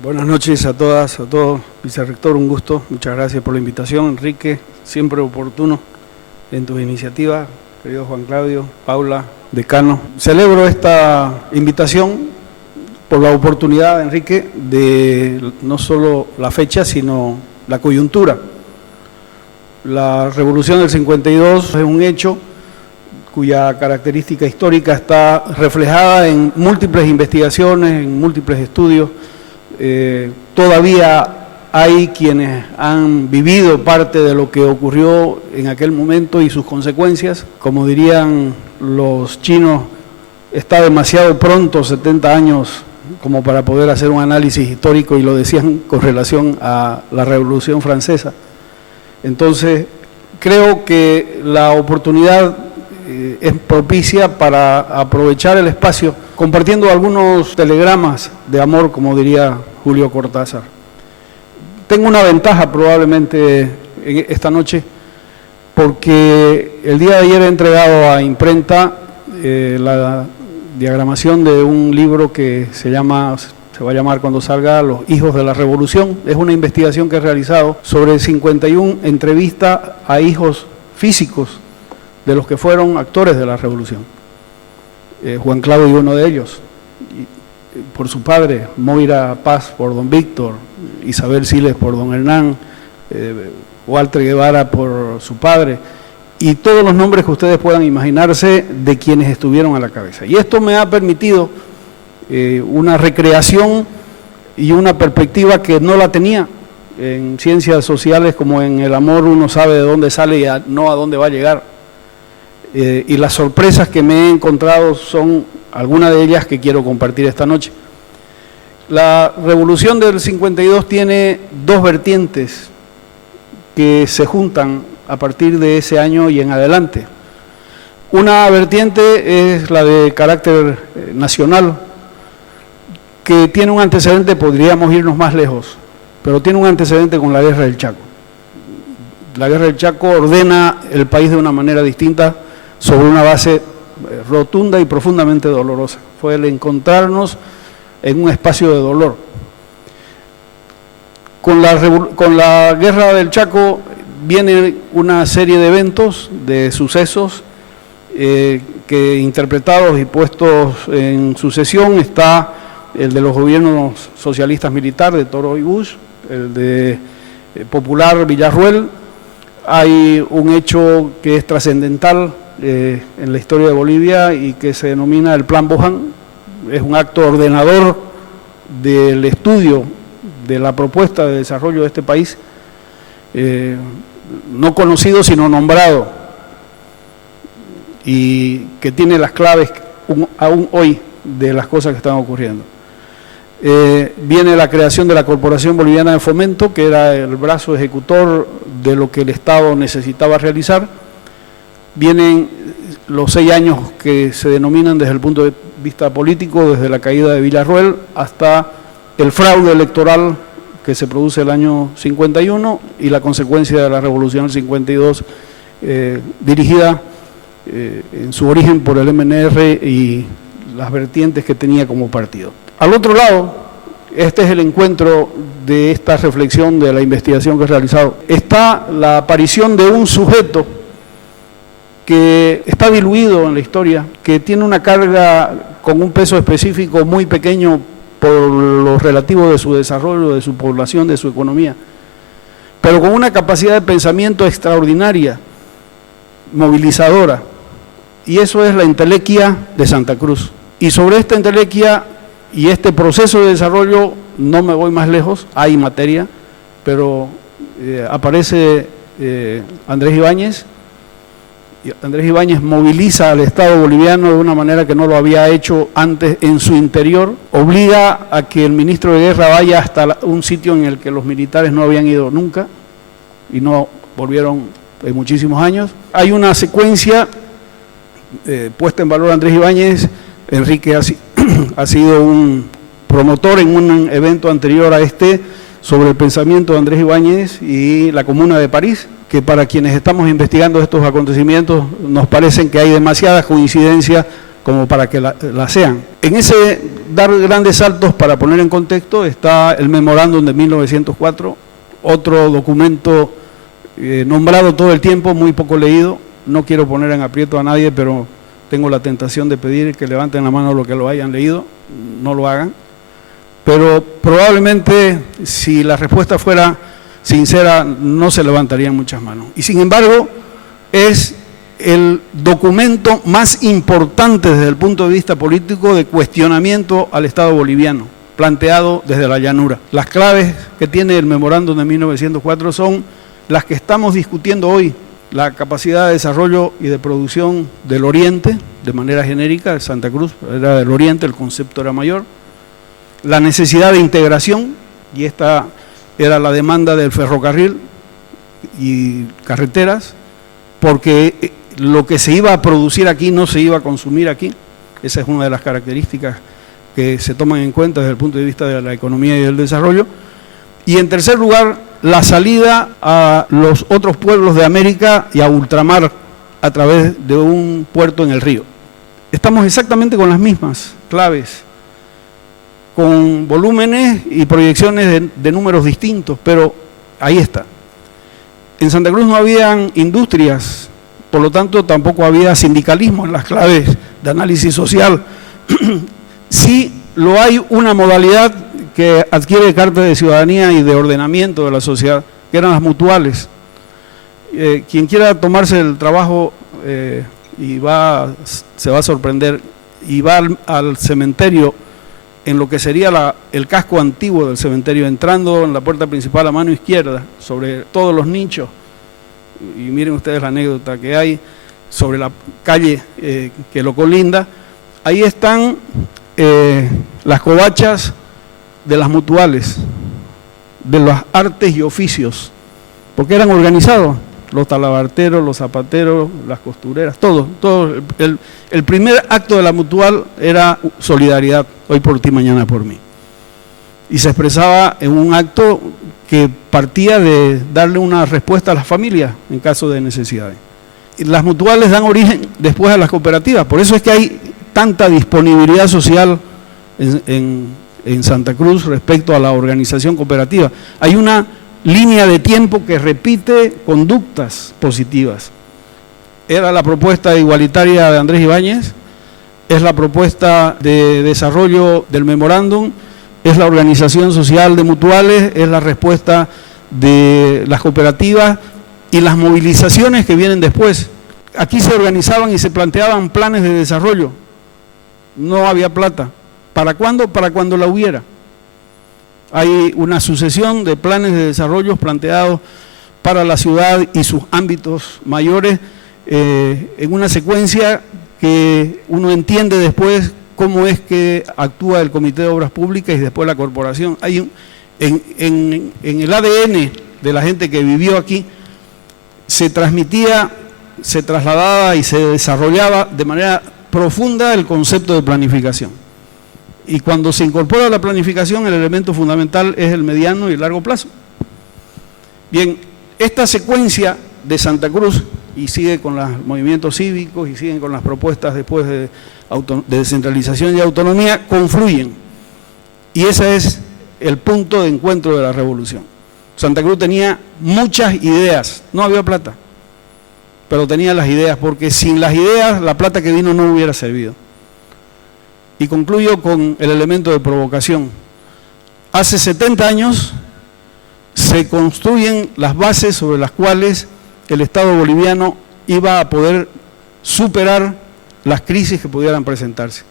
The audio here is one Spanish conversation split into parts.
Buenas noches a todas, a todos. Vicerrector, un gusto. Muchas gracias por la invitación. Enrique, siempre oportuno en tus iniciativas. Querido Juan Claudio, Paula, decano. Celebro esta invitación por la oportunidad, Enrique, de no solo la fecha, sino la coyuntura. La Revolución del 52 es un hecho cuya característica histórica está reflejada en múltiples investigaciones, en múltiples estudios. Todavía hay quienes han vivido parte de lo que ocurrió en aquel momento y sus consecuencias. Como dirían los chinos, está demasiado pronto, 70 años, como para poder hacer un análisis histórico, y lo decían con relación a la Revolución Francesa. Entonces, creo que la oportunidad es propicia para aprovechar el espacio, compartiendo algunos telegramas de amor, como diría Julio Cortázar. Tengo una ventaja probablemente esta noche, porque el día de ayer he entregado a imprenta la diagramación de un libro que se va a llamar cuando salga Los Hijos de la Revolución. Es una investigación que he realizado sobre 51 entrevistas a hijos físicos de los que fueron actores de la Revolución. Juan Claudio, uno de ellos, por su padre, Moira Paz por don Víctor, Isabel Siles por don Hernán, Walter Guevara por su padre, y todos los nombres que ustedes puedan imaginarse de quienes estuvieron a la cabeza. Y esto me ha permitido una recreación y una perspectiva que no la tenía en ciencias sociales, como en el amor uno sabe de dónde sale y no a dónde va a llegar. Y las sorpresas que me he encontrado son algunas de ellas que quiero compartir esta noche. La Revolución del 52 tiene dos vertientes que se juntan a partir de ese año y en adelante. Una vertiente es la de carácter nacional, que tiene un antecedente, podríamos irnos más lejos, pero tiene un antecedente con la Guerra del Chaco. La Guerra del Chaco ordena el país de una manera distinta, sobre una base rotunda y profundamente dolorosa. Fue el encontrarnos en un espacio de dolor. Con la Guerra del Chaco viene una serie de eventos, de sucesos, que interpretados y puestos en sucesión. Está el de los gobiernos socialistas militares de Toro y Bush, el de Popular Villarruel. Hay un hecho que es trascendental en la historia de Bolivia y que se denomina el Plan Boján. Es un acto ordenador del estudio de la propuesta de desarrollo de este país, no conocido sino nombrado, y que tiene las claves aún hoy de las cosas que están ocurriendo. Viene la creación de la Corporación Boliviana de Fomento, que era el brazo ejecutor de lo que el Estado necesitaba realizar. Vienen los 6 años que se denominan desde el punto de vista político, desde la caída de Villarruel hasta el fraude electoral que se produce el año 51 y la consecuencia de la Revolución del 52, dirigida en su origen por el MNR y las vertientes que tenía como partido. Al otro lado, este es el encuentro de esta reflexión de la investigación que he realizado. Está la aparición de un sujeto que está diluido en la historia, que tiene una carga con un peso específico muy pequeño por lo relativo de su desarrollo, de su población, de su economía, pero con una capacidad de pensamiento extraordinaria, movilizadora, y eso es la entelequia de Santa Cruz. Y sobre esta entelequia y este proceso de desarrollo no me voy más lejos, hay materia, pero aparece Andrés Ibáñez. Andrés Ibáñez moviliza al Estado boliviano de una manera que no lo había hecho antes en su interior, obliga a que el ministro de Guerra vaya hasta un sitio en el que los militares no habían ido nunca y no volvieron en muchísimos años. Hay una secuencia puesta en valor Andrés Ibáñez. Enrique ha sido un promotor en un evento anterior a este sobre el pensamiento de Andrés Ibáñez y la Comuna de París, que para quienes estamos investigando estos acontecimientos nos parecen que hay demasiadas coincidencias como para que la sean. En ese dar grandes saltos, para poner en contexto, está el memorándum de 1904, otro documento nombrado todo el tiempo, muy poco leído. No quiero poner en aprieto a nadie, pero tengo la tentación de pedir que levanten la mano los que lo hayan leído, no lo hagan. Pero probablemente, si la respuesta fuera sincera, no se levantarían muchas manos. Y sin embargo, es el documento más importante desde el punto de vista político de cuestionamiento al Estado boliviano, planteado desde la llanura. Las claves que tiene el memorándum de 1904 son las que estamos discutiendo hoy: la capacidad de desarrollo y de producción del Oriente, de manera genérica, de Santa Cruz era del Oriente, el concepto era mayor, la necesidad de integración, y esta era la demanda del ferrocarril y carreteras, porque lo que se iba a producir aquí no se iba a consumir aquí. Esa es una de las características que se toman en cuenta desde el punto de vista de la economía y del desarrollo. Y en tercer lugar, la salida a los otros pueblos de América y a ultramar a través de un puerto en el río. Estamos exactamente con las mismas claves, con volúmenes y proyecciones de números distintos, pero ahí está. En Santa Cruz no habían industrias, por lo tanto tampoco había sindicalismo en las claves de análisis social. Sí lo hay una modalidad que adquiere carta de ciudadanía y de ordenamiento de la sociedad, que eran las mutuales. Quien quiera tomarse el trabajo se va a sorprender, y va al cementerio, en lo que sería el casco antiguo del cementerio, entrando en la puerta principal a mano izquierda, sobre todos los nichos, y miren ustedes la anécdota que hay, sobre la calle que lo colinda, ahí están las covachas de las mutuales, de los artes y oficios, porque eran organizados, los talabarteros, los zapateros, las costureras, todo. El primer acto de la mutual era solidaridad, hoy por ti, mañana por mí. Y se expresaba en un acto que partía de darle una respuesta a las familias en caso de necesidades. Y las mutuales dan origen después a las cooperativas, por eso es que hay tanta disponibilidad social en Santa Cruz respecto a la organización cooperativa. Hay una línea de tiempo que repite conductas positivas. Era la propuesta igualitaria de Andrés Ibáñez, es la propuesta de desarrollo del memorándum, es la organización social de mutuales, es la respuesta de las cooperativas y las movilizaciones que vienen después. Aquí se organizaban y se planteaban planes de desarrollo, no había plata. ¿Para cuándo? Para cuando la hubiera. Hay una sucesión de planes de desarrollo planteados para la ciudad y sus ámbitos mayores, en una secuencia que uno entiende después cómo es que actúa el Comité de Obras Públicas y después la corporación. Hay en el ADN de la gente que vivió aquí, se transmitía, se trasladaba y se desarrollaba de manera profunda el concepto de planificación. Y cuando se incorpora la planificación, el elemento fundamental es el mediano y el largo plazo. Bien, esta secuencia de Santa Cruz, y sigue con los movimientos cívicos y siguen con las propuestas después de descentralización y autonomía, confluyen. Y ese es el punto de encuentro de la revolución. Santa Cruz tenía muchas ideas, no había plata, pero tenía las ideas, porque sin las ideas la plata que vino no hubiera servido. Y concluyo con el elemento de provocación. Hace 70 años se construyen las bases sobre las cuales el Estado boliviano iba a poder superar las crisis que pudieran presentarse.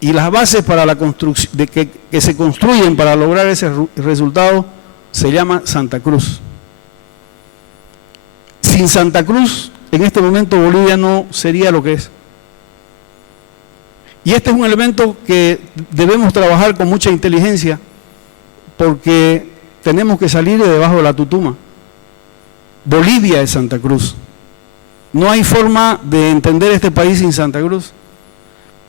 Y las bases para la construcción, que se construyen para lograr ese resultado, se llama Santa Cruz. Sin Santa Cruz, en este momento Bolivia no sería lo que es. Y este es un elemento que debemos trabajar con mucha inteligencia, porque tenemos que salir de debajo de la tutuma. Bolivia es Santa Cruz. No hay forma de entender este país sin Santa Cruz,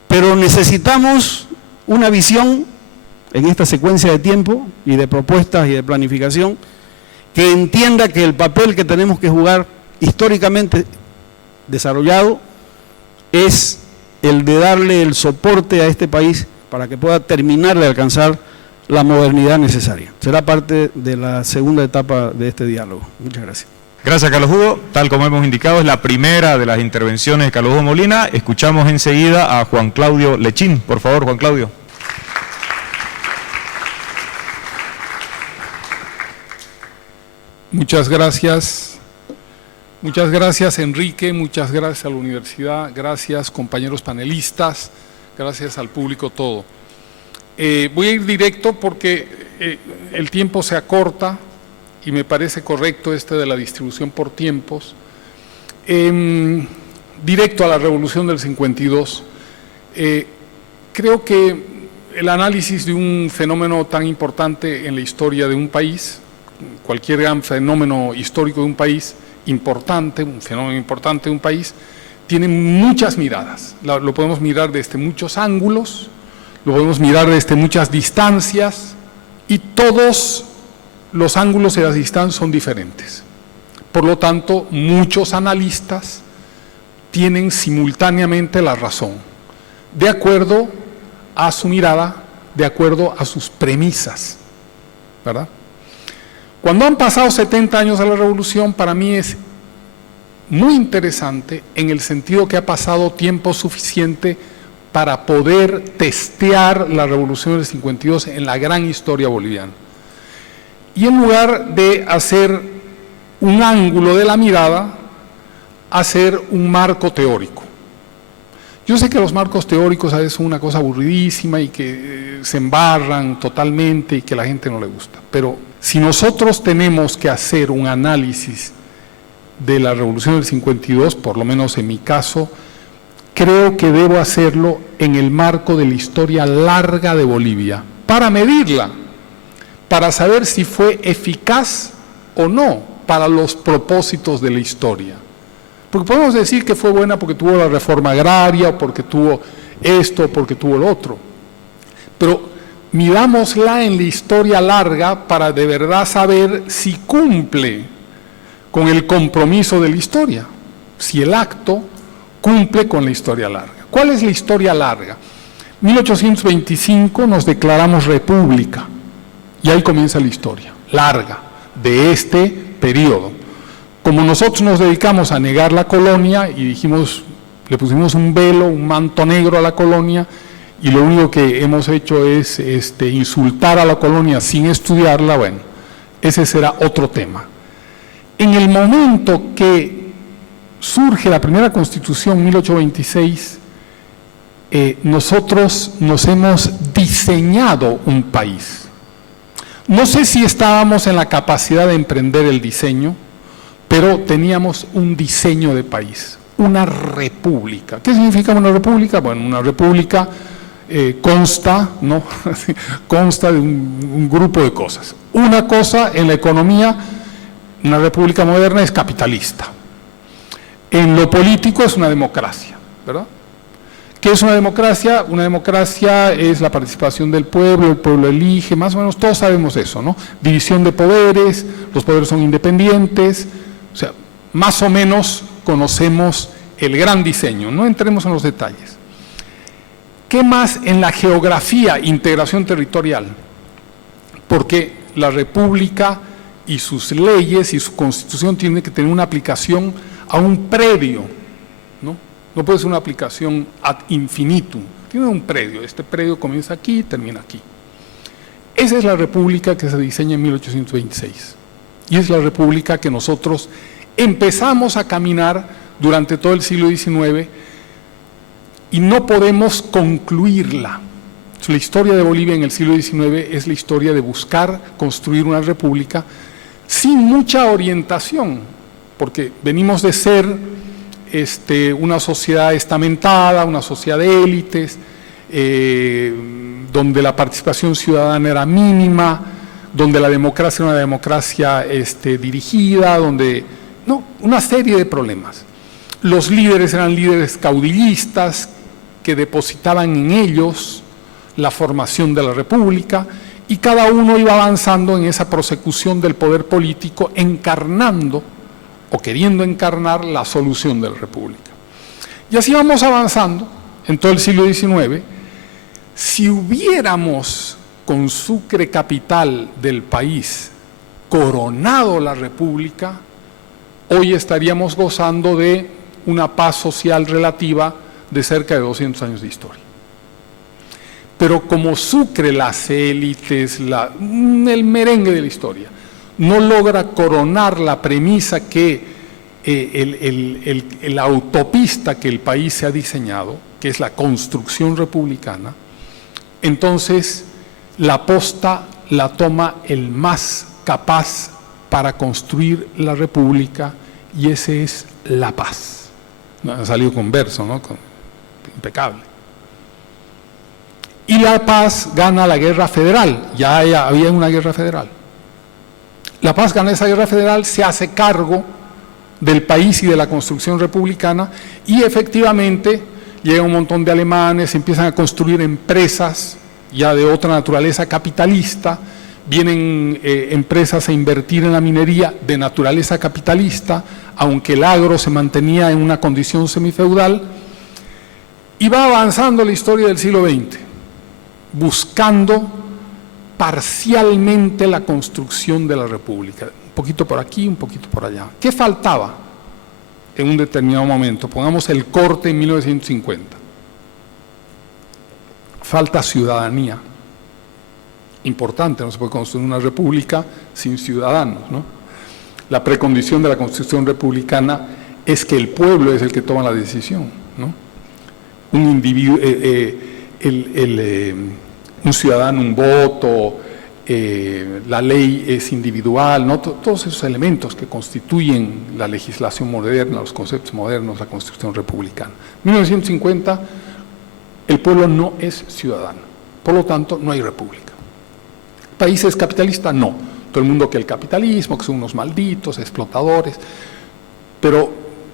pero necesitamos una visión en esta secuencia de tiempo y de propuestas y de planificación que entienda que el papel que tenemos que jugar históricamente desarrollado es el de darle el soporte a este país para que pueda terminar de alcanzar la modernidad necesaria. Será parte de la segunda etapa de este diálogo. Muchas gracias. Gracias, Carlos Hugo. Tal como hemos indicado, es la primera de las intervenciones de Carlos Hugo Molina. Escuchamos enseguida a Juan Claudio Lechín. Por favor, Juan Claudio. Muchas gracias. Muchas gracias, Enrique. Muchas gracias a la universidad. Gracias, compañeros panelistas. Gracias al público todo. Voy a ir directo porque el tiempo se acorta y me parece correcto de la distribución por tiempos. Directo a la revolución del 52. Creo que el análisis de un fenómeno tan importante en la historia de un país, cualquier gran fenómeno histórico de un país importante, un fenómeno importante de un país, tiene muchas miradas. Lo podemos mirar desde muchos ángulos, lo podemos mirar desde muchas distancias, y todos los ángulos y las distancias son diferentes. Por lo tanto, muchos analistas tienen simultáneamente la razón, de acuerdo a su mirada, de acuerdo a sus premisas, ¿verdad? Cuando han pasado 70 años de la revolución, para mí es muy interesante en el sentido que ha pasado tiempo suficiente para poder testear la revolución del 52 en la gran historia boliviana. Y en lugar de hacer un ángulo de la mirada, hacer un marco teórico. Yo sé que los marcos teóricos a veces son una cosa aburridísima y que se embarran totalmente y que a la gente no le gusta, pero si nosotros tenemos que hacer un análisis de la revolución del 52, por lo menos en mi caso, creo que debo hacerlo en el marco de la historia larga de Bolivia, para medirla, para saber si fue eficaz o no para los propósitos de la historia. Porque podemos decir que fue buena porque tuvo la reforma agraria, o porque tuvo esto, o porque tuvo lo otro, pero mirámosla en la historia larga para de verdad saber si cumple con el compromiso de la historia, si el acto cumple con la historia larga. ¿Cuál es la historia larga? 1825 nos declaramos república y ahí comienza la historia larga de este periodo. Como nosotros nos dedicamos a negar la colonia y dijimos, le pusimos un velo, un manto negro a la colonia, y lo único que hemos hecho es insultar a la colonia sin estudiarla, bueno, ese será otro tema. En el momento que surge la primera Constitución, 1826, nosotros nos hemos diseñado un país. No sé si estábamos en la capacidad de emprender el diseño, pero teníamos un diseño de país, una república. ¿Qué significa una república? Bueno, una república consta, ¿no? consta de un grupo de cosas. Una cosa en la economía, una república moderna es capitalista. En lo político es una democracia, ¿verdad? ¿Qué es una democracia? Una democracia es la participación del pueblo, el pueblo elige, más o menos todos sabemos eso, ¿no? División de poderes, los poderes son independientes, o sea, más o menos conocemos el gran diseño, no entremos en los detalles. ¿Qué más en la geografía? Integración territorial, porque la república y sus leyes y su constitución tienen que tener una aplicación a un predio, ¿no? No puede ser una aplicación ad infinitum, tiene un predio, este predio comienza aquí y termina aquí. Esa es la república que se diseña en 1826 y es la república que nosotros empezamos a caminar durante todo el siglo XIX y no podemos concluirla. La historia de Bolivia en el siglo XIX es la historia de buscar construir una república sin mucha orientación, porque venimos de ser una sociedad estamentada, una sociedad de élites, donde la participación ciudadana era mínima, donde la democracia era una democracia dirigida, donde, no, una serie de problemas. Los líderes eran líderes caudillistas que depositaban en ellos la formación de la república y cada uno iba avanzando en esa prosecución del poder político, encarnando o queriendo encarnar la solución de la república. Y así vamos avanzando en todo el siglo XIX, si hubiéramos con Sucre capital del país coronado la república, hoy estaríamos gozando de una paz social relativa de cerca de 200 años de historia. Pero como Sucre, las élites, el merengue de la historia, no logra coronar la premisa que la autopista que el país se ha diseñado, que es la construcción republicana, entonces la posta la toma el más capaz para construir la república, y ese es la paz. Han salido con verso, ¿no? Impecable. Y la paz gana la guerra federal, ya había una guerra federal. La paz gana esa guerra federal, se hace cargo del país y de la construcción republicana, y efectivamente llega un montón de alemanes, empiezan a construir empresas ya de otra naturaleza capitalista, vienen empresas a invertir en la minería de naturaleza capitalista, aunque el agro se mantenía en una condición semifeudal, y va avanzando la historia del siglo XX, buscando parcialmente la construcción de la república, un poquito por aquí, un poquito por allá. ¿Qué faltaba en un determinado momento? Pongamos el corte en 1950. Falta ciudadanía. Importante, no se puede construir una república sin ciudadanos, ¿no? La precondición de la construcción republicana es que el pueblo es el que toma la decisión, ¿no? Un individuo, un ciudadano, un voto, la ley es individual, ¿no? Todos esos elementos que constituyen la legislación moderna, los conceptos modernos, la Constitución republicana. En 1950, el pueblo no es ciudadano, por lo tanto, no hay república. ¿Países capitalistas? No. Todo el mundo que el capitalismo, que son unos malditos, explotadores, pero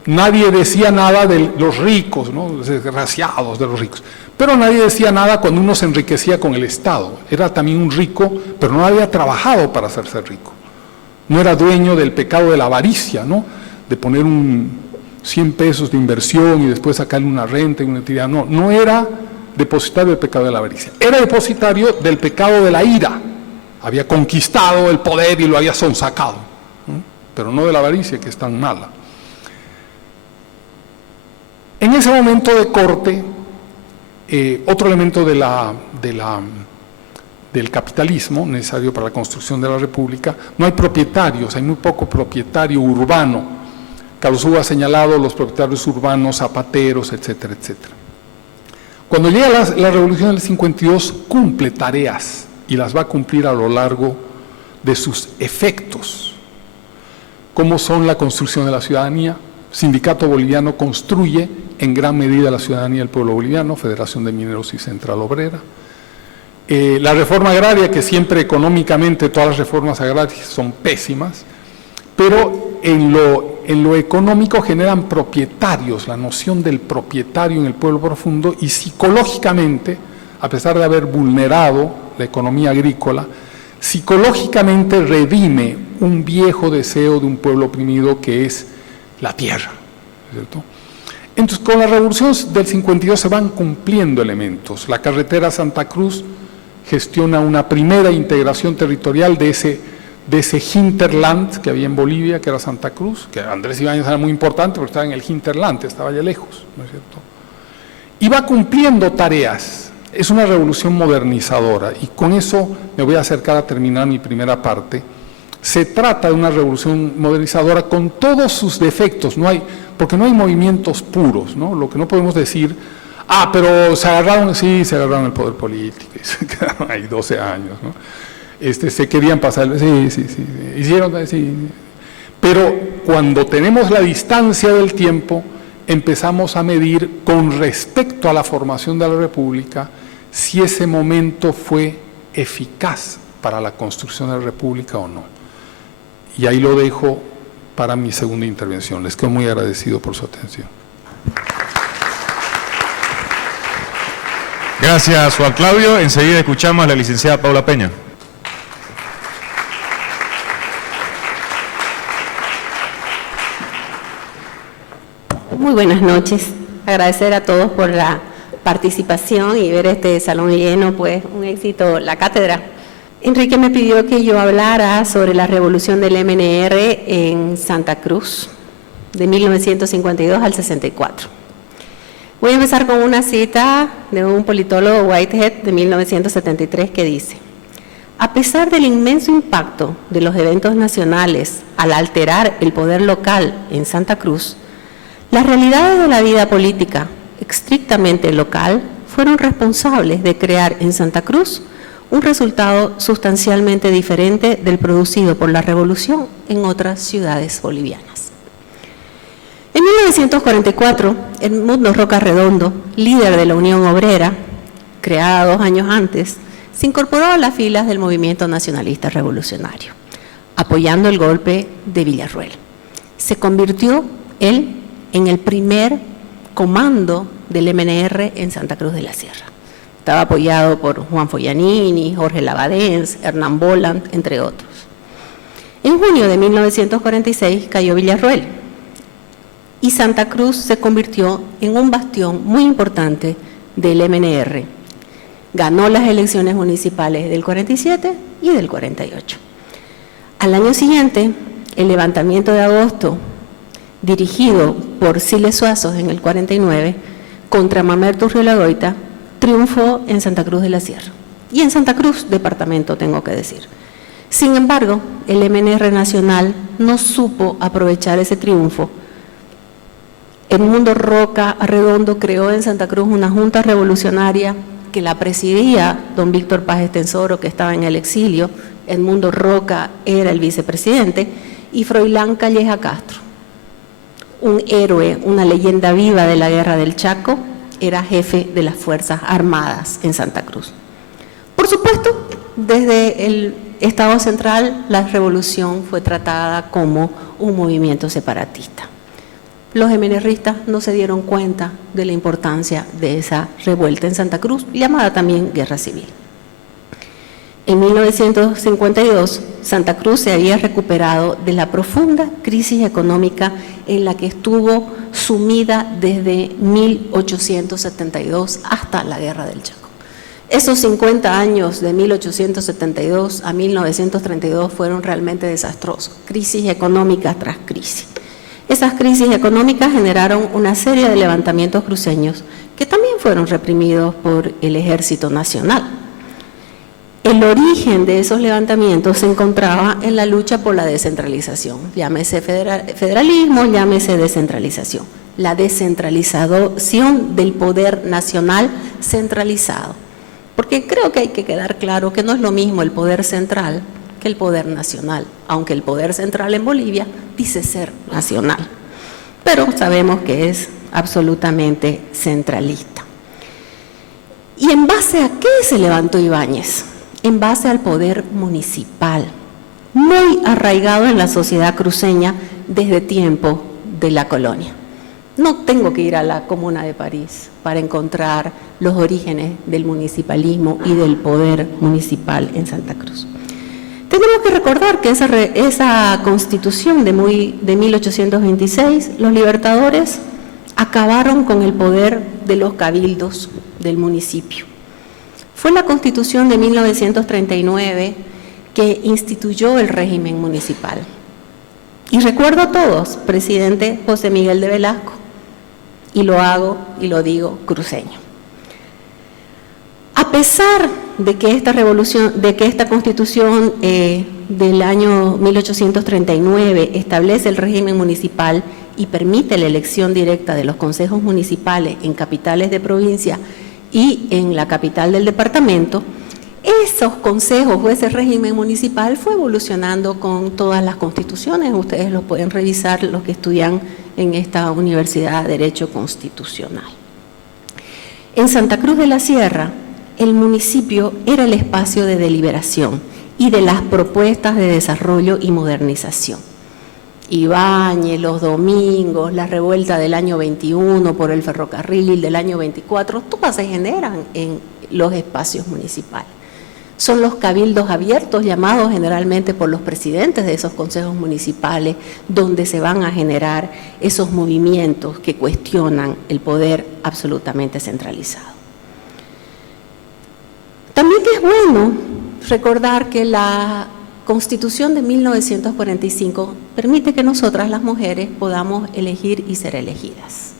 nadie decía nada de los ricos, ¿no? Los desgraciados de los ricos. Pero nadie decía nada cuando uno se enriquecía con el Estado. Era también un rico, pero no había trabajado para hacerse rico. No era dueño del pecado de la avaricia, ¿no? De poner 100 pesos de inversión y después sacarle una renta y una utilidad. No, no era depositario del pecado de la avaricia. Era depositario del pecado de la ira. Había conquistado el poder y lo había sonsacado, ¿no? Pero no de la avaricia, que es tan mala. En ese momento de corte, otro elemento del capitalismo necesario para la construcción de la república, no hay propietarios, hay muy poco propietario urbano. Carlos Hugo ha señalado los propietarios urbanos, zapateros, etcétera, etcétera. Cuando llega la revolución del 52, cumple tareas y las va a cumplir a lo largo de sus efectos. ¿Cómo son la construcción de la ciudadanía? Sindicato Boliviano construye en gran medida la ciudadanía del pueblo boliviano, Federación de Mineros y Central Obrera. La reforma agraria, que siempre económicamente todas las reformas agrarias son pésimas, pero en lo económico generan propietarios, la noción del propietario en el pueblo profundo, y psicológicamente, a pesar de haber vulnerado la economía agrícola, psicológicamente redime un viejo deseo de un pueblo oprimido que es la tierra, ¿cierto? Entonces, con la revolución del 52 se van cumpliendo elementos. La carretera Santa Cruz gestiona una primera integración territorial de ese hinterland que había en Bolivia, que era Santa Cruz, que Andrés Ibáñez era muy importante porque estaba en el hinterland, estaba allá lejos, ¿no es cierto? Y va cumpliendo tareas. Es una revolución modernizadora, y con eso me voy a acercar a terminar mi primera parte. Se trata de una revolución modernizadora con todos sus defectos, porque no hay movimientos puros, ¿no? Lo que no podemos decir, pero se agarraron el poder político, y se quedaron ahí 12 años, ¿no? Se querían pasar, hicieron, sí. Pero cuando tenemos la distancia del tiempo, empezamos a medir con respecto a la formación de la República si ese momento fue eficaz para la construcción de la República o no. Y ahí lo dejo para mi segunda intervención. Les quedo muy agradecido por su atención. Gracias, Juan Claudio. Enseguida escuchamos a la licenciada Paula Peña. Muy buenas noches. Agradecer a todos por la participación y ver este salón lleno, pues un éxito la cátedra. Enrique me pidió que yo hablara sobre la revolución del MNR en Santa Cruz, de 1952 al 64. Voy a empezar con una cita de un politólogo Whitehead de 1973 que dice: a pesar del inmenso impacto de los eventos nacionales al alterar el poder local en Santa Cruz, las realidades de la vida política estrictamente local fueron responsables de crear en Santa Cruz un resultado sustancialmente diferente del producido por la revolución en otras ciudades bolivianas. En 1944, Edmundo Roca Redondo, líder de la Unión Obrera, creada 2 años antes, se incorporó a las filas del movimiento nacionalista revolucionario, apoyando el golpe de Villarroel. Se convirtió él en el primer comando del MNR en Santa Cruz de la Sierra. Estaba apoyado por Juan Foyanini, Jorge Labadens, Hernán Boland, entre otros. En junio de 1946 cayó Villarroel y Santa Cruz se convirtió en un bastión muy importante del MNR. Ganó las elecciones municipales del 47 y del 48. Al año siguiente, el levantamiento de agosto, dirigido por Siles Suazos en el 49, contra Mamerto Urriola-Goita, triunfó en Santa Cruz de la Sierra. Y en Santa Cruz, departamento, tengo que decir. Sin embargo, el MNR nacional no supo aprovechar ese triunfo. Edmundo Roca Redondo creó en Santa Cruz una junta revolucionaria que la presidía don Víctor Paz Estensoro, que estaba en el exilio. Edmundo Roca era el vicepresidente, y Froilán Calleja Castro, un héroe, una leyenda viva de la Guerra del Chaco, era jefe de las Fuerzas Armadas en Santa Cruz. Por supuesto, desde el Estado Central, la revolución fue tratada como un movimiento separatista. Los MNRistas no se dieron cuenta de la importancia de esa revuelta en Santa Cruz, llamada también Guerra Civil. En 1952, Santa Cruz se había recuperado de la profunda crisis económica en la que estuvo sumida desde 1872 hasta la Guerra del Chaco. Esos 50 años de 1872 a 1932 fueron realmente desastrosos, crisis económica tras crisis. Esas crisis económicas generaron una serie de levantamientos cruceños que también fueron reprimidos por el Ejército Nacional. El origen de esos levantamientos se encontraba en la lucha por la descentralización, llámese federalismo, llámese descentralización, la descentralización del poder nacional centralizado. Porque creo que hay que quedar claro que no es lo mismo el poder central que el poder nacional, aunque el poder central en Bolivia dice ser nacional, pero sabemos que es absolutamente centralista. ¿Y en base a qué se levantó Ibáñez? En base al poder municipal, muy arraigado en la sociedad cruceña desde tiempo de la colonia. No tengo que ir a la Comuna de París para encontrar los orígenes del municipalismo y del poder municipal en Santa Cruz. Tenemos que recordar que esa constitución de 1826, los libertadores acabaron con el poder de los cabildos del municipio. Fue la Constitución de 1939 que instituyó el régimen municipal. Y recuerdo a todos, presidente José Miguel de Velasco, y lo hago y lo digo cruceño. A pesar de que esta Constitución del año 1839 establece el régimen municipal y permite la elección directa de los consejos municipales en capitales de provincia y en la capital del departamento, esos consejos o ese régimen municipal fue evolucionando con todas las constituciones. Ustedes lo pueden revisar, los que estudian en esta Universidad de Derecho Constitucional. En Santa Cruz de la Sierra, el municipio era el espacio de deliberación y de las propuestas de desarrollo y modernización. Ibáñez, los domingos, la revuelta del año 21 por el ferrocarril del año 24, todas se generan en los espacios municipales. Son los cabildos abiertos, llamados generalmente por los presidentes de esos consejos municipales, donde se van a generar esos movimientos que cuestionan el poder absolutamente centralizado. También es bueno recordar que la Constitución de 1945 permite que nosotras las mujeres podamos elegir y ser elegidas.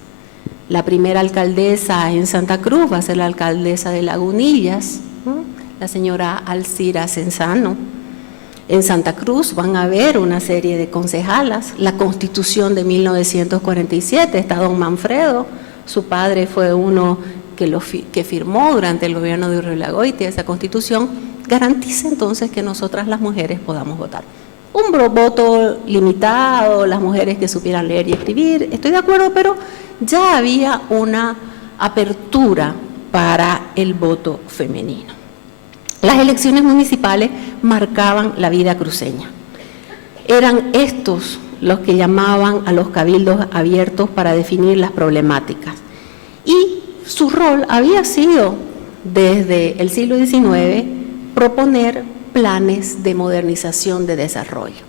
La primera alcaldesa en Santa Cruz va a ser la alcaldesa de Lagunillas, ¿no? La señora Alcira Senzano. En Santa Cruz van a haber una serie de concejalas. La Constitución de 1947 está don Manfredo, su padre fue uno que firmó durante el gobierno de Urrielagoitia. Esa Constitución garantiza entonces que nosotras las mujeres podamos votar. Un voto limitado, las mujeres que supieran leer y escribir, estoy de acuerdo, pero ya había una apertura para el voto femenino. Las elecciones municipales marcaban la vida cruceña. Eran estos los que llamaban a los cabildos abiertos para definir las problemáticas. Y su rol había sido, desde el siglo XIX, proponer planes de modernización de desarrollo.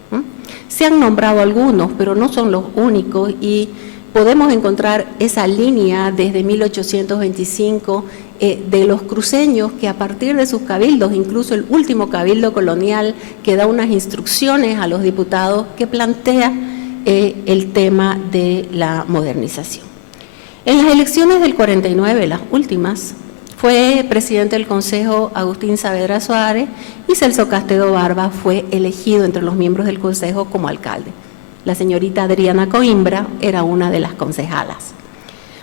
Se han nombrado algunos, pero no son los únicos, y podemos encontrar esa línea desde 1825 de los cruceños que a partir de sus cabildos, incluso el último cabildo colonial que da unas instrucciones a los diputados que plantea el tema de la modernización. En las elecciones del 49, las últimas, fue presidente del Consejo Agustín Saavedra Suárez y Celso Castedo Barba fue elegido entre los miembros del Consejo como alcalde. La señorita Adriana Coimbra era una de las concejalas.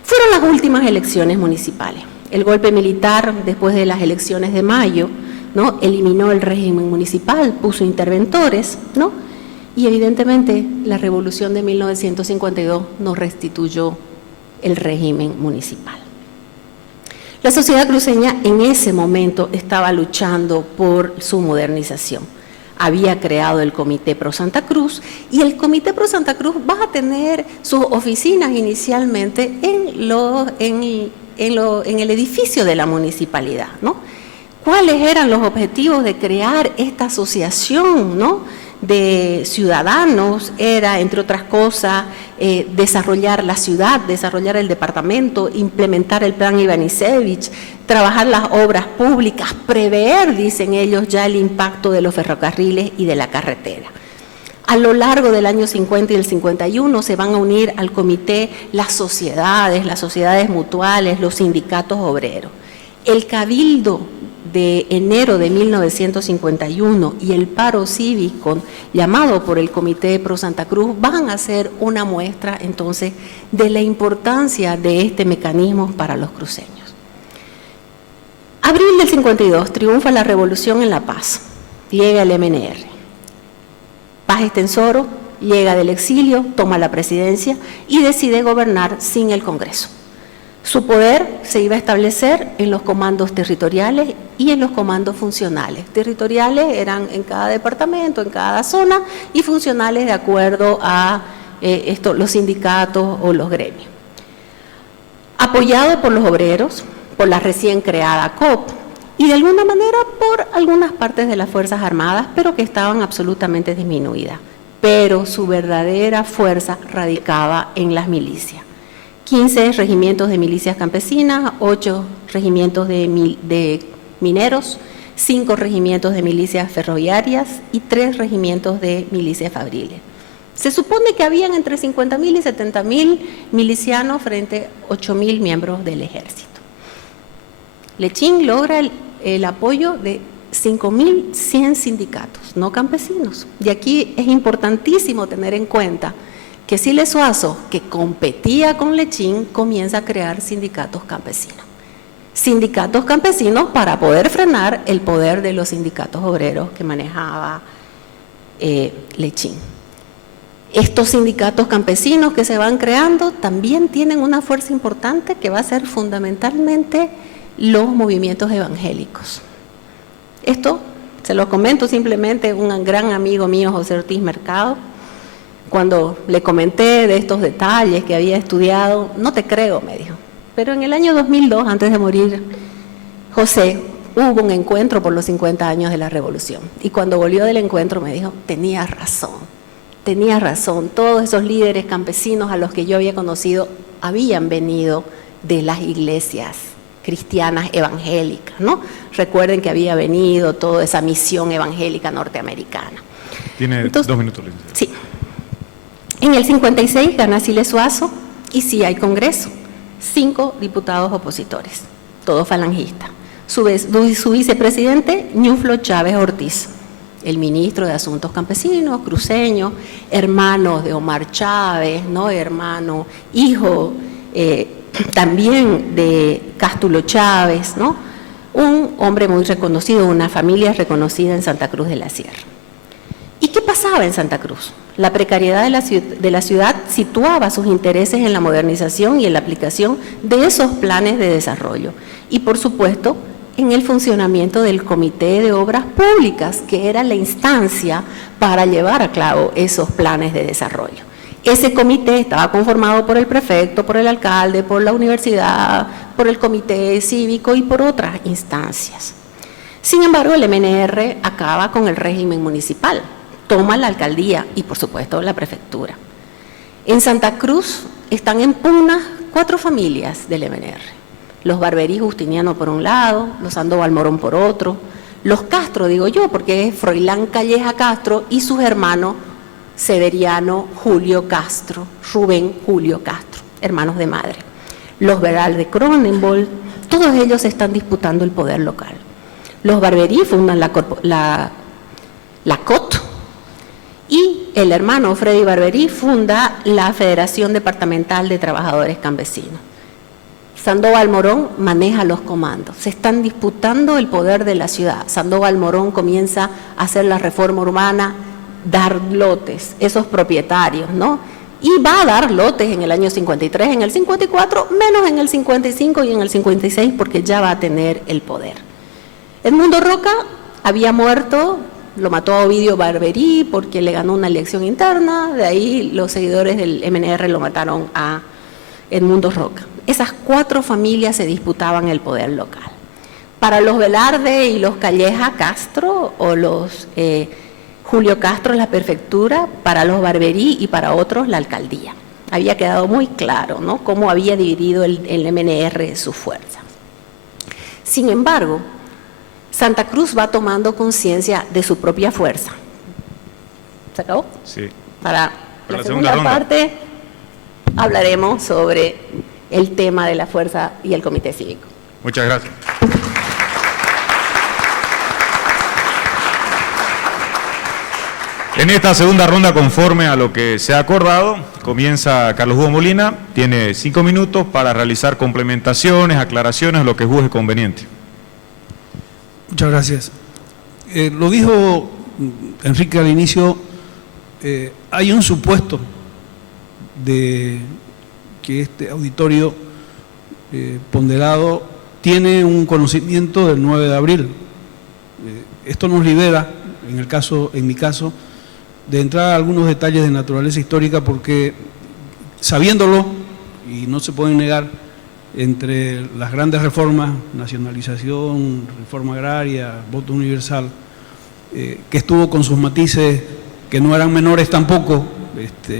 Fueron las últimas elecciones municipales. El golpe militar, después de las elecciones de mayo, ¿no?, eliminó el régimen municipal, puso interventores, ¿no?, y evidentemente la revolución de 1952 nos restituyó el régimen municipal. La sociedad cruceña en ese momento estaba luchando por su modernización. Había creado el Comité Pro Santa Cruz y el Comité Pro Santa Cruz va a tener sus oficinas inicialmente en el edificio de la municipalidad, ¿no? ¿Cuáles eran los objetivos de crear esta asociación, ¿no?, de ciudadanos? Era, entre otras cosas, desarrollar la ciudad, desarrollar el departamento, implementar el plan Ivanišević, trabajar las obras públicas, prever, dicen ellos, ya el impacto de los ferrocarriles y de la carretera. A lo largo del año 50 y el 51 se van a unir al comité las sociedades mutuales, los sindicatos obreros. El cabildo de enero de 1951 y el paro cívico llamado por el Comité Pro Santa Cruz van a ser una muestra entonces de la importancia de este mecanismo para los cruceños. Abril del 52, triunfa la revolución en La Paz, llega el MNR. Paz Estenssoro llega del exilio, toma la presidencia y decide gobernar sin el Congreso. Su poder se iba a establecer en los comandos territoriales y en los comandos funcionales. Territoriales eran en cada departamento, en cada zona, y funcionales de acuerdo a los sindicatos o los gremios. Apoyado por los obreros, por la recién creada COP y de alguna manera por algunas partes de las Fuerzas Armadas, pero que estaban absolutamente disminuidas. Pero su verdadera fuerza radicaba en las milicias. 15 regimientos de milicias campesinas, 8 regimientos de mineros, 5 regimientos de milicias ferroviarias y 3 regimientos de milicias fabriles. Se supone que habían entre 50.000 y 70.000 milicianos frente a 8.000 miembros del ejército. Lechín logra el apoyo de 5.100 sindicatos, no campesinos. Y aquí es importantísimo tener en cuenta que Siles Suazo, que competía con Lechín, comienza a crear sindicatos campesinos. Sindicatos campesinos para poder frenar el poder de los sindicatos obreros que manejaba Lechín. Estos sindicatos campesinos que se van creando también tienen una fuerza importante que va a ser fundamentalmente los movimientos evangélicos. Esto se lo comento simplemente un gran amigo mío, José Ortiz Mercado. Cuando le comenté de estos detalles que había estudiado, no te creo, me dijo. Pero en el año 2002, antes de morir José, hubo un encuentro por los 50 años de la Revolución. Y cuando volvió del encuentro me dijo, tenías razón, todos esos líderes campesinos a los que yo había conocido habían venido de las iglesias cristianas evangélicas, ¿no? Recuerden que había venido toda esa misión evangélica norteamericana. Tiene 2 minutos, licenciada. Sí. En el 56 gana Siles Suazo y sí hay Congreso. 5 diputados opositores, todos falangistas. Su vicepresidente, Ñuflo Chávez Ortiz, el ministro de Asuntos Campesinos, cruceño, hermano de Omar Chávez, ¿no? Hermano, hijo también de Cástulo Chávez, ¿no? Un hombre muy reconocido, una familia reconocida en Santa Cruz de la Sierra. ¿Y qué pasaba en Santa Cruz? La precariedad de la ciudad situaba sus intereses en la modernización y en la aplicación de esos planes de desarrollo. Y por supuesto, en el funcionamiento del Comité de Obras Públicas, que era la instancia para llevar a cabo esos planes de desarrollo. Ese comité estaba conformado por el prefecto, por el alcalde, por la universidad, por el comité cívico y por otras instancias. Sin embargo, el MNR acaba con el régimen municipal, toma la alcaldía y, por supuesto, la prefectura. En Santa Cruz están en pugna 4 familias del MNR. Los Barberí Justiniano por un lado, los Sandoval Morón por otro, los Castro, digo yo, porque es Froilán Calleja Castro y sus hermanos Severiano Julio Castro, Rubén Julio Castro, hermanos de madre. Los Veral de Cronenbold, todos ellos están disputando el poder local. Los Barberí fundan la COT y el hermano Freddy Barberí funda la Federación Departamental de Trabajadores Campesinos. Sandoval Morón maneja los comandos. Se están disputando el poder de la ciudad. Sandoval Morón comienza a hacer la reforma urbana, dar lotes, esos propietarios, ¿no? Y va a dar lotes en el año 53, en el 54, menos en el 55 y en el 56, porque ya va a tener el poder. Edmundo Roca había muerto, lo mató a Ovidio Barberí porque le ganó una elección interna, de ahí los seguidores del MNR lo mataron a Edmundo Roca. Esas 4 familias se disputaban el poder local. Para los Velarde y los Calleja Castro o los Julio Castro la prefectura, para los Barberí y para otros la alcaldía. Había quedado muy claro, ¿no?, cómo había dividido el MNR su fuerza. Sin embargo, Santa Cruz va tomando conciencia de su propia fuerza. ¿Se acabó? Sí. Para la segunda parte hablaremos sobre el tema de la fuerza y el comité cívico. Muchas gracias. En esta segunda ronda, conforme a lo que se ha acordado, comienza Carlos Hugo Molina, tiene 5 minutos para realizar complementaciones, aclaraciones, lo que juzgue conveniente. Muchas gracias. Lo dijo Enrique al inicio, hay un supuesto de que este auditorio ponderado tiene un conocimiento del 9 de abril. Esto nos libera, en mi caso, de entrar a algunos detalles de naturaleza histórica, porque sabiéndolo, y no se pueden negar, entre las grandes reformas, nacionalización, reforma agraria, voto universal, que estuvo con sus matices que no eran menores tampoco,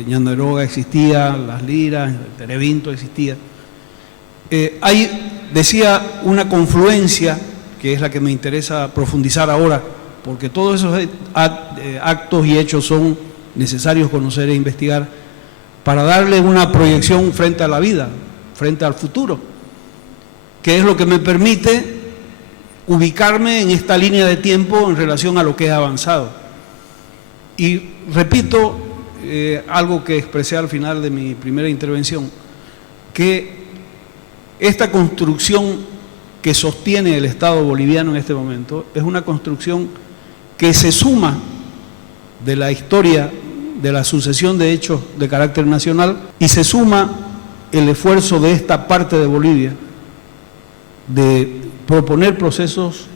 Ñanderoga existía, Las Liras, Terevinto existía. Hay, decía, una confluencia, que es la que me interesa profundizar ahora, porque todos esos actos y hechos son necesarios conocer e investigar para darle una proyección frente a la vida, frente al futuro, que es lo que me permite ubicarme en esta línea de tiempo en relación a lo que he avanzado. Y repito algo que expresé al final de mi primera intervención, que esta construcción que sostiene el Estado boliviano en este momento es una construcción que se suma de la historia de la sucesión de hechos de carácter nacional y se suma el esfuerzo de esta parte de Bolivia de proponer procesos,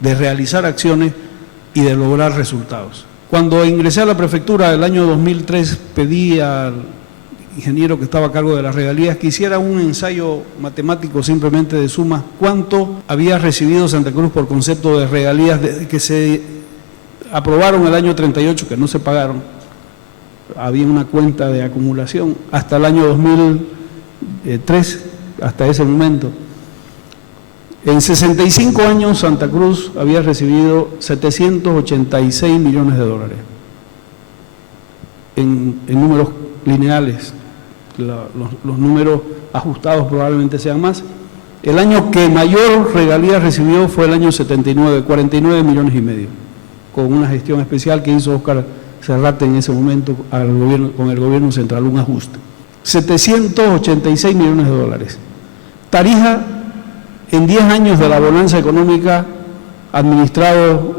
de realizar acciones y de lograr resultados. Cuando ingresé a la prefectura el año 2003, pedí al ingeniero que estaba a cargo de las regalías que hiciera un ensayo matemático simplemente de sumas, cuánto había recibido Santa Cruz por concepto de regalías desde que se aprobaron el año 38, que no se pagaron, había una cuenta de acumulación, hasta el año 2003, hasta ese momento. En 65 años Santa Cruz había recibido 786 millones de dólares en números lineales. Los números ajustados probablemente sean más. El año que mayor regalía recibió fue el año 79, 49 millones y medio, con una gestión especial que hizo Óscar Serrate en ese momento con el gobierno central, un ajuste. 786 millones de dólares. Tarija, en 10 años de la bonanza económica, administrado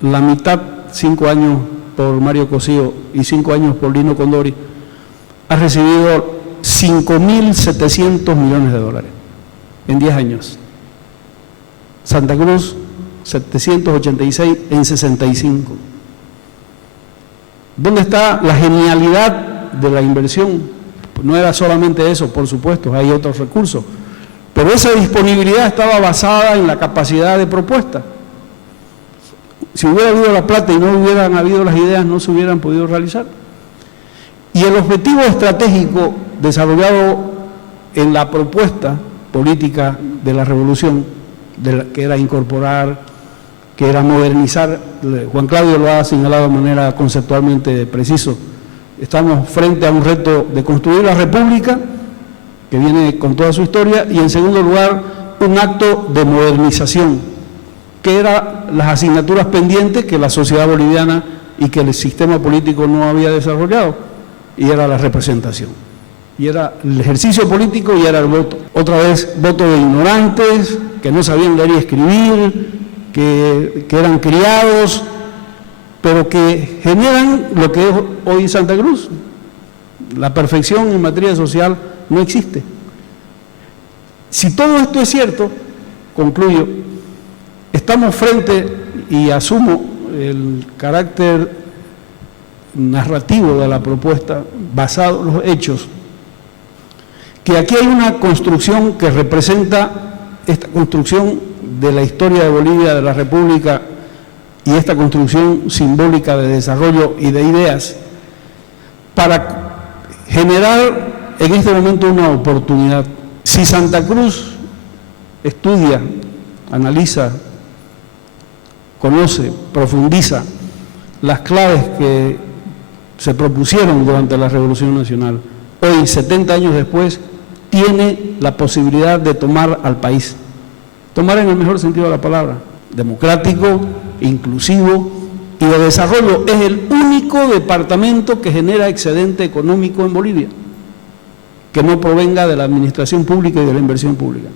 la mitad, 5 años por Mario Cosío y 5 años por Lino Condori, ha recibido 5.700 millones de dólares en 10 años. Santa Cruz, 786 en 65. ¿Dónde está la genialidad de la inversión? Pues no era solamente eso, por supuesto, hay otros recursos, pero esa disponibilidad estaba basada en la capacidad de propuesta. Si hubiera habido la plata y no hubieran habido las ideas, no se hubieran podido realizar. Y el objetivo estratégico desarrollado en la propuesta política de la revolución, que era incorporar, que era modernizar, Juan Claudio lo ha señalado de manera conceptualmente preciso, estamos frente a un reto de construir la república, que viene con toda su historia, y en segundo lugar, un acto de modernización, que eran las asignaturas pendientes que la sociedad boliviana y que el sistema político no había desarrollado, y era la representación, y era el ejercicio político y era el voto. Otra vez, voto de ignorantes, que no sabían leer y escribir, que eran criados, pero que generan lo que es hoy Santa Cruz. La perfección en materia social no existe. Si todo esto es cierto, concluyo, estamos frente, y asumo el carácter narrativo de la propuesta basado en los hechos, que aquí hay una construcción que representa esta construcción de la historia de Bolivia, de la República, y esta construcción simbólica de desarrollo y de ideas, para generar en este momento una oportunidad. Si Santa Cruz estudia, analiza, conoce, profundiza las claves que se propusieron durante la Revolución Nacional, hoy, 70 años después, tiene la posibilidad de tomar al país. Tomar en el mejor sentido de la palabra, democrático, inclusivo y de desarrollo. Es el único departamento que genera excedente económico en Bolivia, que no provenga de la administración pública y de la inversión pública.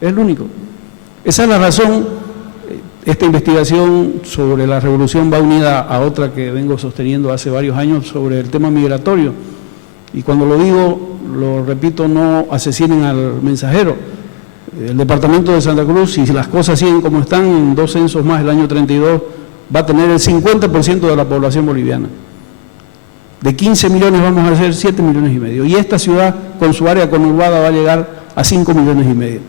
Es el único. Esa es la razón. Esta investigación sobre la revolución va unida a otra que vengo sosteniendo hace varios años sobre el tema migratorio. Y cuando lo digo, lo repito, no asesinen al mensajero. El departamento de Santa Cruz, si las cosas siguen como están, en 2 censos más, el año 32, va a tener el 50% de la población boliviana. De 15 millones vamos a hacer 7 millones y medio. Y esta ciudad, con su área conurbada, va a llegar a 5 millones y medio.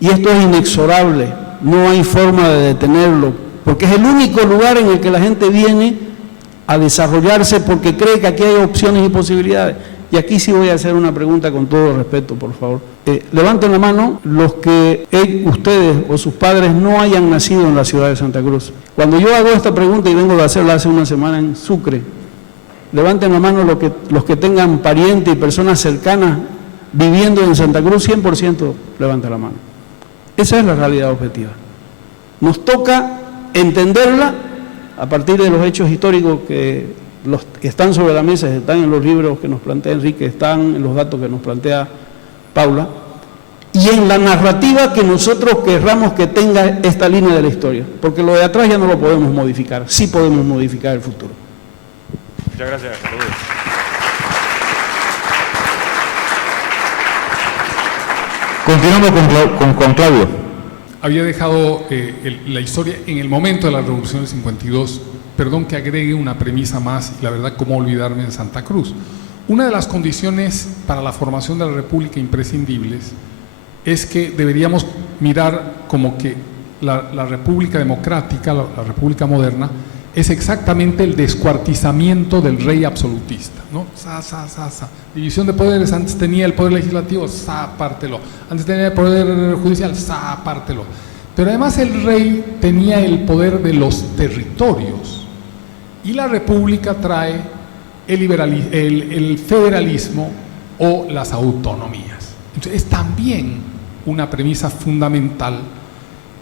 Y esto es inexorable, no hay forma de detenerlo, porque es el único lugar en el que la gente viene a desarrollarse porque cree que aquí hay opciones y posibilidades. Y aquí sí voy a hacer una pregunta con todo respeto, por favor. Levanten la mano los que ustedes o sus padres no hayan nacido en la ciudad de Santa Cruz. Cuando yo hago esta pregunta, y vengo de hacerla hace una semana en Sucre, levanten la mano los que tengan parientes y personas cercanas viviendo en Santa Cruz, 100% levanten la mano. Esa es la realidad objetiva. Nos toca entenderla a partir de los hechos históricos que están sobre la mesa, están en los libros que nos plantea Enrique, están en los datos que nos plantea Paula, y en la narrativa que nosotros querramos que tenga esta línea de la historia, porque lo de atrás ya no lo podemos modificar, sí podemos modificar el futuro. Muchas gracias. Saludos. Continuamos con Juan Claudio. Había dejado la historia en el momento de la Revolución del 52. Perdón que agregue una premisa más, y la verdad, cómo olvidarme de Santa Cruz. Una de las condiciones para la formación de la República imprescindibles es que deberíamos mirar como que la República democrática, la República moderna, es exactamente el descuartizamiento del rey absolutista, ¿no? División de poderes, antes tenía el poder legislativo, pártelo. Antes tenía el poder judicial, pártelo. Pero además el rey tenía el poder de los territorios y la república trae el federalismo o las autonomías. Entonces es también una premisa fundamental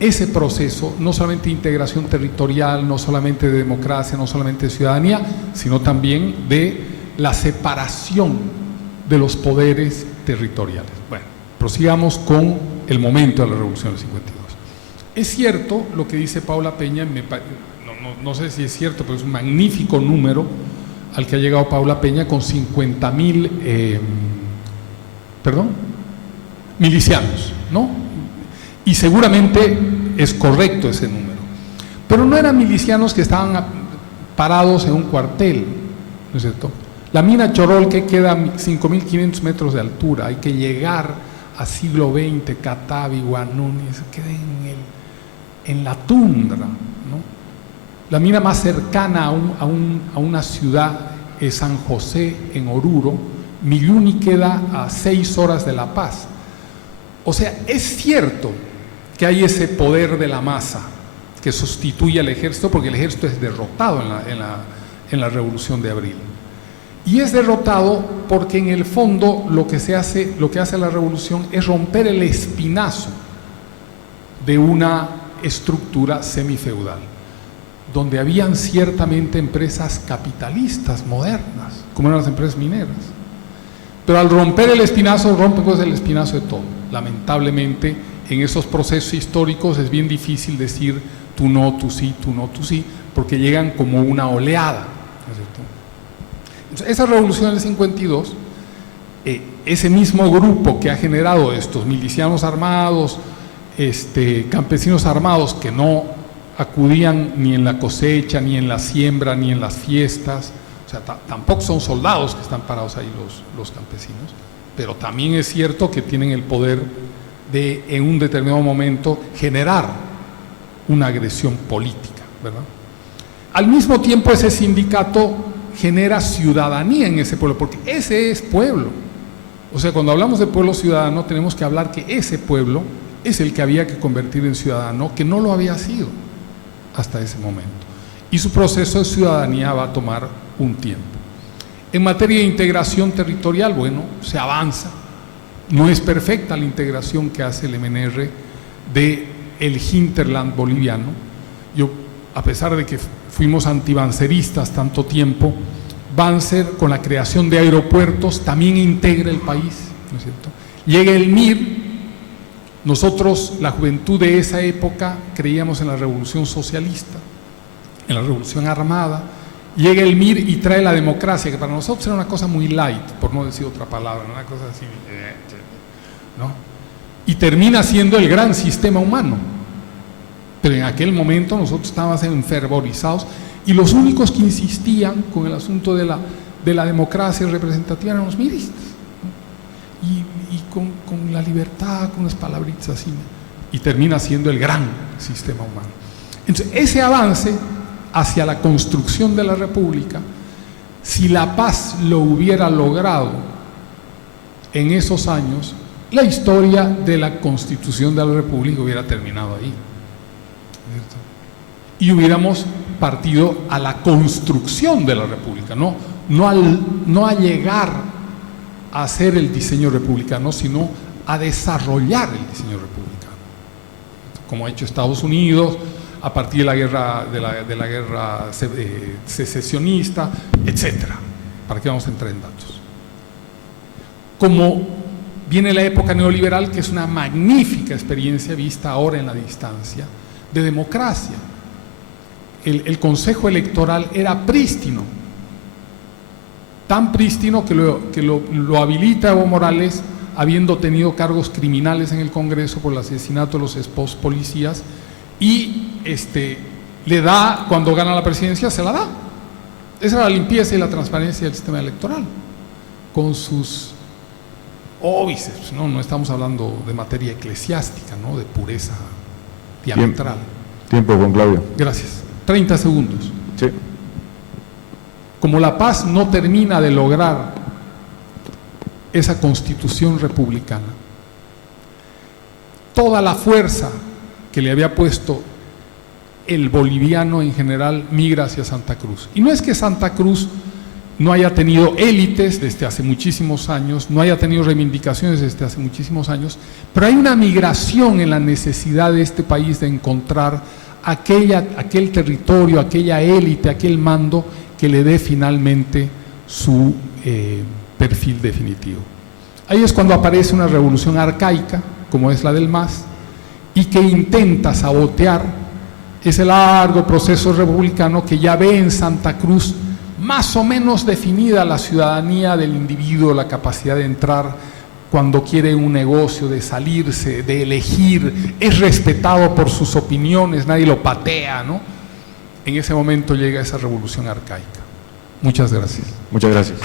ese proceso, no solamente de integración territorial, no solamente de democracia, no solamente de ciudadanía, sino también de la separación de los poderes territoriales. Bueno, prosigamos con el momento de la Revolución del 52. Es cierto lo que dice Paula Peña, no sé si es cierto, pero es un magnífico número al que ha llegado Paula Peña con 50.000 milicianos, ¿no? Y seguramente es correcto ese número. Pero no eran milicianos que estaban parados en un cuartel, ¿no es cierto? La mina Chorol, que queda a 5.500 metros de altura, hay que llegar a siglo XX, Catavi, Guanuni, se queda en la tundra, ¿no? La mina más cercana a una ciudad es San José, en Oruro. Milluni queda a 6 horas de La Paz. O sea, es cierto que hay ese poder de la masa que sustituye al ejército, porque el ejército es derrotado en la Revolución de Abril. Y es derrotado porque en el fondo lo que hace la revolución es romper el espinazo de una estructura semifeudal, donde habían ciertamente empresas capitalistas modernas, como eran las empresas mineras. Pero al romper el espinazo, rompe pues el espinazo de todo. Lamentablemente, en esos procesos históricos es bien difícil decir tú no, tú sí, tú no, tú sí, porque llegan como una oleada, ¿no es cierto? Entonces, esa revolución del 52, ese mismo grupo que ha generado estos milicianos armados, campesinos armados que no acudían ni en la cosecha, ni en la siembra, ni en las fiestas, o sea, tampoco son soldados que están parados ahí los campesinos, pero también es cierto que tienen el poder de, en un determinado momento, generar una agresión política, ¿verdad? Al mismo tiempo, ese sindicato genera ciudadanía en ese pueblo, porque ese es pueblo. O sea, cuando hablamos de pueblo ciudadano, tenemos que hablar que ese pueblo es el que había que convertir en ciudadano, que no lo había sido hasta ese momento. Y su proceso de ciudadanía va a tomar un tiempo. En materia de integración territorial, bueno, se avanza. No es perfecta la integración que hace el MNR del hinterland boliviano. Yo, a pesar de que fuimos antibanceristas tanto tiempo, Banzer, con la creación de aeropuertos, también integra el país, ¿no es cierto? Llega el MIR. Nosotros, la juventud de esa época, creíamos en la revolución socialista, en la revolución armada. Llega el MIR y trae la democracia, que para nosotros era una cosa muy light, por no decir otra palabra, una cosa así, ¿no? Y termina siendo el gran sistema humano. Pero en aquel momento nosotros estábamos enfervorizados, y los únicos que insistían con el asunto de la democracia representativa eran los miristas, ¿no? Y con la libertad, con unas palabritas así, y termina siendo el gran sistema humano. Entonces, ese avance hacia la construcción de la República, si La Paz lo hubiera logrado en esos años, la historia de la constitución de la República hubiera terminado ahí, ¿cierto? Y hubiéramos partido a la construcción de la República, no a llegar a hacer el diseño republicano, sino a desarrollar el diseño republicano, como ha hecho Estados Unidos a partir de la guerra secesionista, etcétera. ¿Para qué vamos a entrar en datos? Como viene la época neoliberal, que es una magnífica experiencia vista ahora en la distancia, de democracia. El Consejo Electoral era prístino, tan prístino que lo habilita Evo Morales, habiendo tenido cargos criminales en el Congreso por el asesinato de los esposos policías, y le da, cuando gana la presidencia, se la da. Esa era la limpieza y la transparencia del sistema electoral, con sus óbices, no estamos hablando de materia eclesiástica, ¿no? De pureza diametral. Tiempo con Claudio. Gracias. 30 segundos. Sí. Como La Paz no termina de lograr esa constitución republicana, toda la fuerza que le había puesto el boliviano en general migra hacia Santa Cruz. Y no es que Santa Cruz no haya tenido élites desde hace muchísimos años, no haya tenido reivindicaciones desde hace muchísimos años, pero hay una migración en la necesidad de este país de encontrar aquel territorio, aquella élite, aquel mando que le dé finalmente su perfil definitivo. Ahí es cuando aparece una revolución arcaica, como es la del MAS, y que intenta sabotear ese largo proceso republicano que ya ve en Santa Cruz más o menos definida la ciudadanía del individuo, la capacidad de entrar cuando quiere un negocio, de salirse, de elegir, es respetado por sus opiniones, nadie lo patea, ¿no? En ese momento llega esa revolución arcaica. Muchas gracias. Muchas gracias.